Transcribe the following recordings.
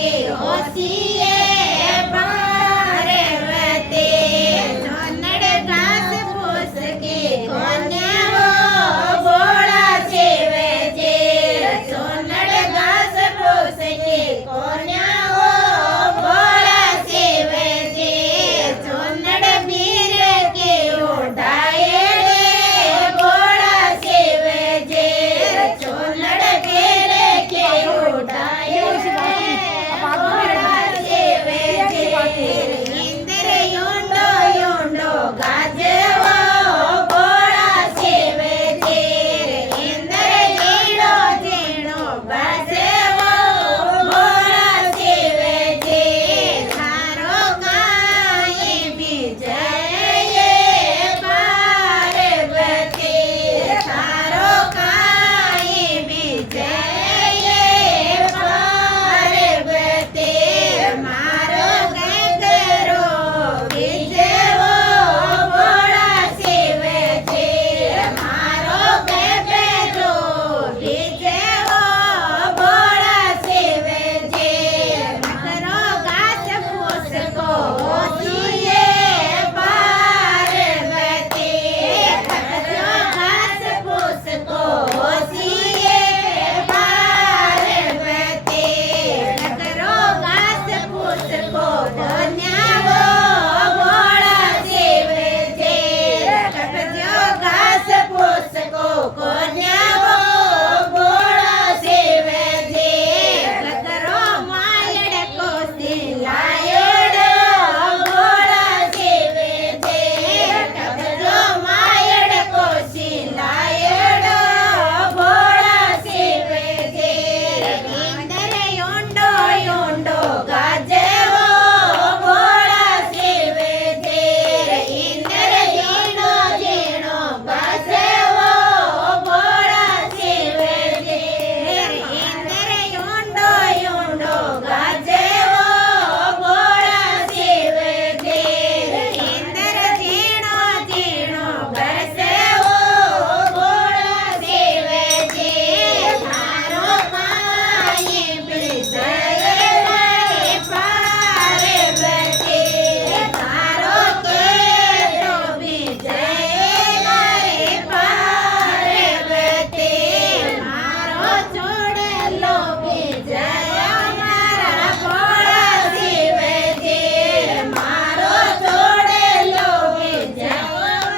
के होशिए पार्वती सोनड़ घास फूस के कोन्या वो बोला सेवे जे सोनड़ घास फूस के कोन्या वो बोला सेवे जे सोनड़ वीर के उठाए बोला सेवे जे सोनड़ वीर के उठाए इंद्र युंडो युंडो गाजवो बोला सेवे जे इंद्र जीणो जीणो गाजवो बोला सेवे जे थारो काई विजय पार्वती थारो काई विजय पार्वती मारो गंगरो विजयो बोला सेवे जे मारो गंगरो विजयो बोला सेवे जे मकरो गाछ फूस को होशिए पार्वती मकरो गाछ फूस को होशिए पार्वती मकरो गाछ फूस को कोन्यावो बोला सेवे जे कटजो घास फूस को कोन्यावो बोला सेवे जे कतरो मायड़ को सिलायड़ो बोला सेवे जे कतरो मायड़ को सिलायड़ो बोला सेवे जे इंद्र युंडो युंडो गाजवो बोला सेवे जे इंद्र जीणो जीणो गाजवो बोला सेवे जे इंद्र युंडो युंडो गाजवो बोला सेवे जे इंद्र जीणो जीणो गाजवो बोला सेवे जे थारो काई विजय पार्वती थारो केतो विजय पार्वती मारो छोड़लो विजय मारा बोला सेवे जे मारो छोड़लो विजय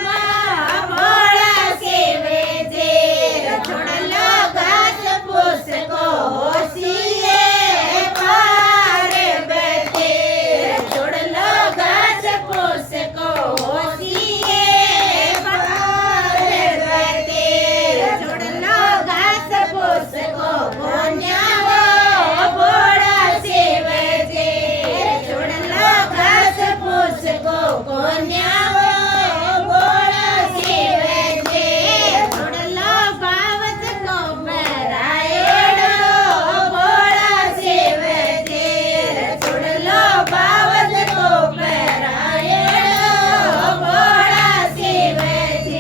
मारा बोला सेवे जे छोड़लो घास फूस को होशिए पार्वती छोड़लो घास फूस को होशिए पार्वती छोड़लो घास फूस को कोन्यावो बोला सेवे जे छोड़लो घास फूस को कोन्यावो